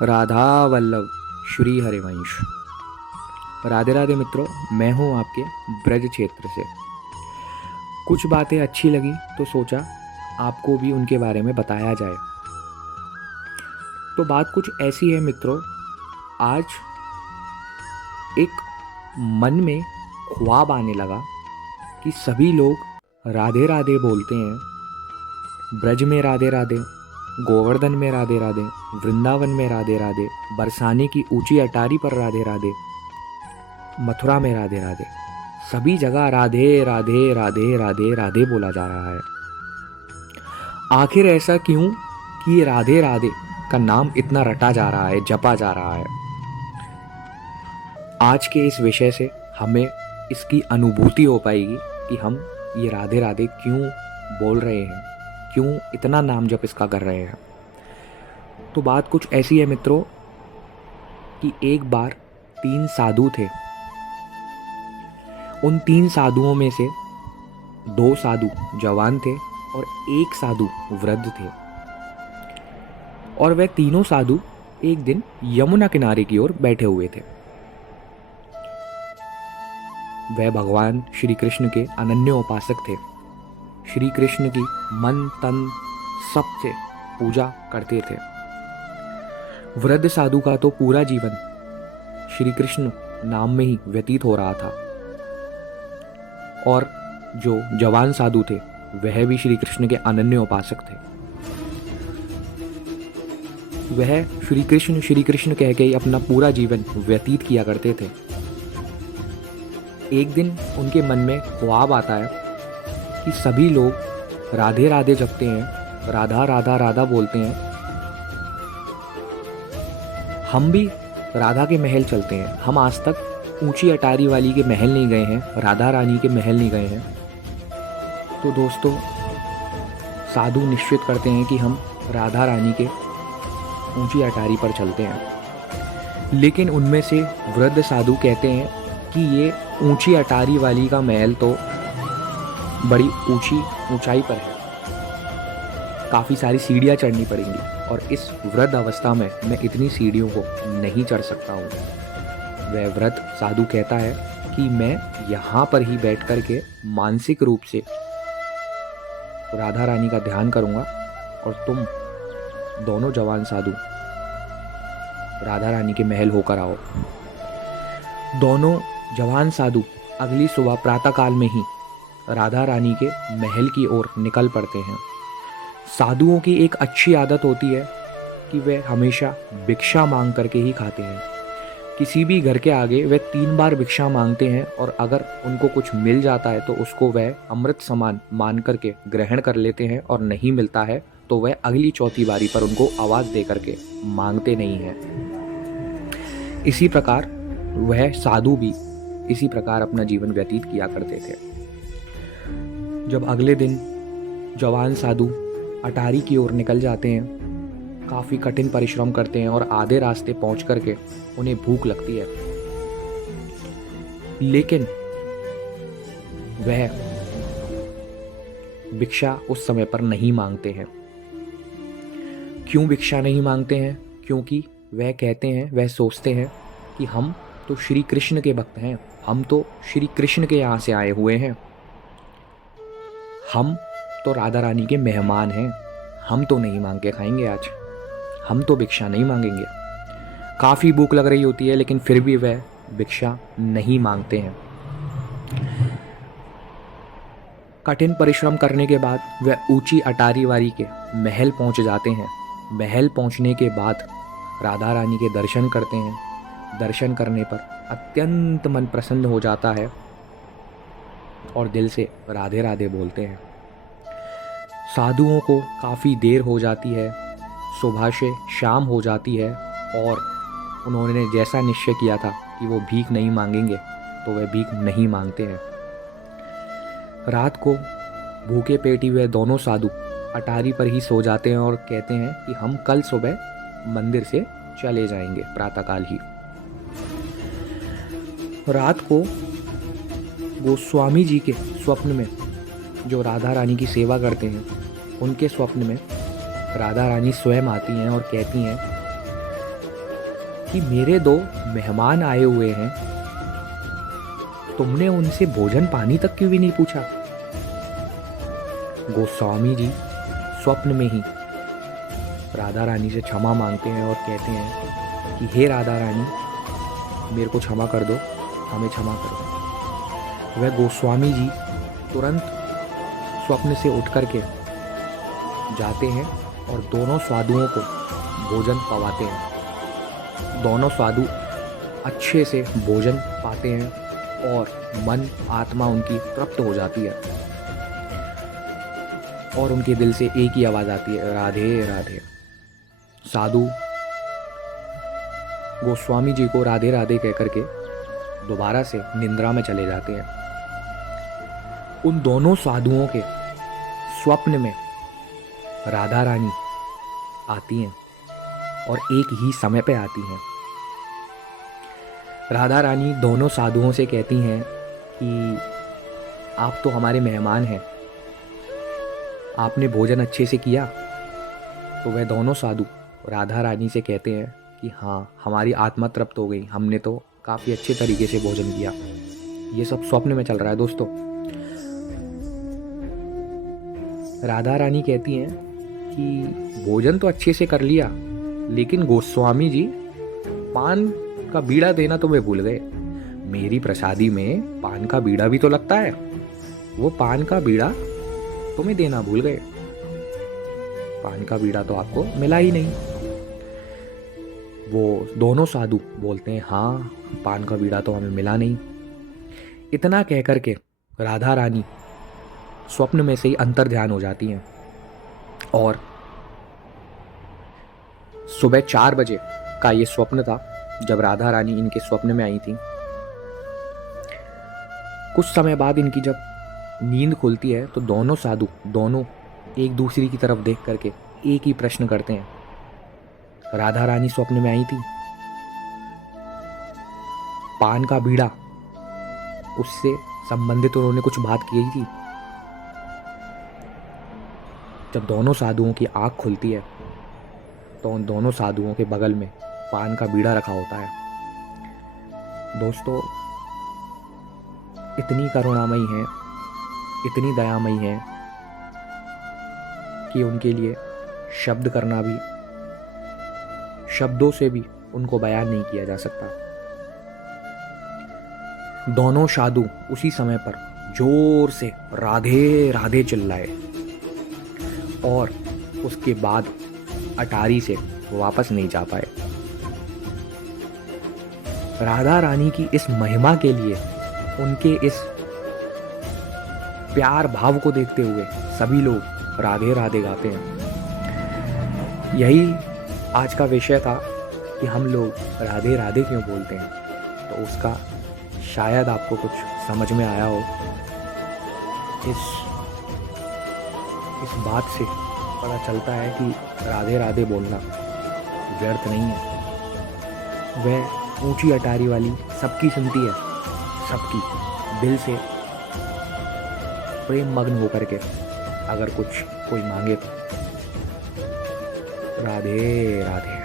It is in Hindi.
राधा वल्लभ श्री हरिवंश। राधे राधे मित्रों, मैं हूँ आपके ब्रज क्षेत्र से। कुछ बातें अच्छी लगी तो सोचा आपको भी उनके बारे में बताया जाए। तो बात कुछ ऐसी है मित्रों, आज एक मन में ख्वाब आने लगा कि सभी लोग राधे राधे बोलते हैं। ब्रज में राधे राधे, गोवर्धन में राधे राधे, वृंदावन में राधे राधे, बरसाने की ऊंची अटारी पर राधे राधे, मथुरा में राधे राधे, सभी जगह राधे राधे राधे राधे राधे बोला जा रहा है। आखिर ऐसा क्यों कि ये राधे राधे का नाम इतना रटा जा रहा है, जपा जा रहा है? आज के इस विषय से हमें इसकी अनुभूति हो पाएगी कि हम ये राधे राधे क्यों बोल रहे हैं, क्यों इतना नाम जप इसका कर रहे हैं। तो बात कुछ ऐसी है मित्रों कि एक बार 3 साधु थे। उन 3 साधुओं में से 2 साधु जवान थे और 1 साधु वृद्ध थे। और वह तीनों साधु एक दिन यमुना किनारे की ओर बैठे हुए थे। वह भगवान श्री कृष्ण के अनन्य उपासक थे। श्री कृष्ण की मन तन सबसे पूजा करते थे। वृद्ध साधु का तो पूरा जीवन श्री कृष्ण नाम में ही व्यतीत हो रहा था, और जो जवान साधु थे वह भी श्री कृष्ण के अनन्य उपासक थे। वह श्री कृष्ण कह के ही अपना पूरा जीवन व्यतीत किया करते थे। एक दिन उनके मन में ख्वाब आता है कि सभी लोग राधे राधे जपते हैं, राधा राधा राधा बोलते हैं, हम भी राधा के महल चलते हैं। हम आज तक ऊंची अटारी वाली के महल नहीं गए हैं, राधा रानी के महल नहीं गए हैं। तो दोस्तों, साधु निश्चित करते हैं कि हम राधा रानी के ऊंची अटारी पर चलते हैं। लेकिन उनमें से वृद्ध साधु कहते हैं कि ये ऊंची अटारी वाली का महल तो बड़ी ऊंचाई पर है, काफ़ी सारी सीढ़ियाँ चढ़नी पड़ेंगी, और इस वृद्ध अवस्था में मैं इतनी सीढ़ियों को नहीं चढ़ सकता हूँ। वह वृद्ध साधु कहता है कि मैं यहाँ पर ही बैठ कर के मानसिक रूप से राधा रानी का ध्यान करूँगा, और तुम दोनों जवान साधु राधा रानी के महल होकर आओ। दोनों जवान साधु अगली सुबह प्रातःकाल में ही राधा रानी के महल की ओर निकल पड़ते हैं। साधुओं की एक अच्छी आदत होती है कि वे हमेशा भिक्षा मांग करके ही खाते हैं। किसी भी घर के आगे वे 3 बार भिक्षा मांगते हैं, और अगर उनको कुछ मिल जाता है तो उसको वह अमृत समान मान करके ग्रहण कर लेते हैं, और नहीं मिलता है तो वह अगली चौथी बारी पर उनको आवाज़ दे करके मांगते नहीं हैं। इसी प्रकार वह साधु भी इसी प्रकार अपना जीवन व्यतीत किया करते थे। जब अगले दिन जवान साधु अटारी की ओर निकल जाते हैं, काफ़ी कठिन परिश्रम करते हैं, और आधे रास्ते पहुंच करके उन्हें भूख लगती है। लेकिन वह भिक्षा उस समय पर नहीं मांगते हैं। क्यों भिक्षा नहीं मांगते हैं? क्योंकि वह कहते हैं, वह सोचते हैं कि हम तो श्री कृष्ण के भक्त हैं, हम तो श्री कृष्ण के यहाँ से आए हुए हैं, हम तो राधा रानी के मेहमान हैं, हम तो नहीं मांग के खाएंगे आज, हम तो भिक्षा नहीं मांगेंगे। काफ़ी भूख लग रही होती है, लेकिन फिर भी वह भिक्षा नहीं मांगते हैं। कठिन परिश्रम करने के बाद वह ऊंची अटारी वाली के महल पहुंच जाते हैं। महल पहुंचने के बाद राधा रानी के दर्शन करते हैं। दर्शन करने पर अत्यंत मन प्रसन्न हो जाता है, और दिल से राधे राधे बोलते हैं। साधुओं को काफ़ी देर हो जाती है, सुबह से शाम हो जाती है, और उन्होंने जैसा निश्चय किया था कि वो भीख नहीं मांगेंगे, तो वह भीख नहीं मांगते हैं। रात को भूखे पेटी हुए दोनों साधु अटारी पर ही सो जाते हैं, और कहते हैं कि हम कल सुबह मंदिर से चले जाएंगे प्रातःकाल ही। रात को गोस्वामी जी के स्वप्न में, जो राधा रानी की सेवा करते हैं, उनके स्वप्न में राधा रानी स्वयं आती हैं और कहती हैं कि मेरे दो मेहमान आए हुए हैं, तुमने उनसे भोजन पानी तक क्यों भी नहीं पूछा। गोस्वामी जी स्वप्न में ही राधा रानी से क्षमा मांगते हैं और कहते हैं कि हे राधा रानी, मेरे को क्षमा कर दो, हमें क्षमा कर दो। वह गोस्वामी जी तुरंत स्वप्न से उठ कर के जाते हैं और दोनों साधुओं को भोजन पवाते हैं। दोनों साधु अच्छे से भोजन पाते हैं और मन आत्मा उनकी तृप्त हो जाती है और उनके दिल से एक ही आवाज़ आती है, राधे राधे। साधु गोस्वामी जी को राधे राधे कह करके दोबारा से निंद्रा में चले जाते हैं। उन दोनों साधुओं के स्वप्न में राधा रानी आती हैं और एक ही समय पे आती हैं। राधा रानी दोनों साधुओं से कहती हैं कि आप तो हमारे मेहमान हैं, आपने भोजन अच्छे से किया। तो वह दोनों साधु राधा रानी से कहते हैं कि हाँ, हमारी आत्मा तृप्त हो गई, हमने तो काफ़ी अच्छे तरीके से भोजन किया। ये सब स्वप्न में चल रहा है दोस्तों। राधा रानी कहती हैं कि भोजन तो अच्छे से कर लिया, लेकिन गोस्वामी जी पान का बीड़ा देना तो वे भूल गए। मेरी प्रसादी में पान का बीड़ा भी तो लगता है, वो पान का बीड़ा तुम्हें देना भूल गए। पान का बीड़ा तो आपको मिला ही नहीं। वो दोनों साधु बोलते हैं हाँ, पान का बीड़ा तो हमें मिला नहीं। इतना कह कर के राधा रानी स्वप्न में से ही अंतर ध्यान हो जाती हैं और सुबह 4 बजे का ये स्वप्न था जब राधा रानी इनके स्वप्न में आई थी। कुछ समय बाद इनकी जब नींद खुलती है तो दोनों साधु दोनों एक दूसरे की तरफ देख करके एक ही प्रश्न करते हैं, राधा रानी स्वप्न में आई थी, पान का बीड़ा, उससे संबंधित उन्होंने कुछ बात की थी। जब दोनों साधुओं की आंख खुलती है तो उन दोनों साधुओं के बगल में पान का बीड़ा रखा होता है। दोस्तों, इतनी करुणामयी है, इतनी दयामयी है कि उनके लिए शब्द करना भी, शब्दों से भी उनको बयान नहीं किया जा सकता। दोनों साधु उसी समय पर जोर से राधे राधे चिल्लाए और उसके बाद अटारी से वापस नहीं जा पाए। राधा रानी की इस महिमा के लिए, उनके इस प्यार भाव को देखते हुए सभी लोग राधे राधे गाते हैं। यही आज का विषय था कि हम लोग राधे राधे क्यों बोलते हैं। तो उसका शायद आपको कुछ समझ में आया हो। इस बात से पता चलता है कि राधे राधे बोलना व्यर्थ नहीं है। वह ऊंची अटारी वाली सबकी सुनती है, सबकी दिल से प्रेम मग्न होकर के अगर कुछ कोई मांगे तो। राधे राधे।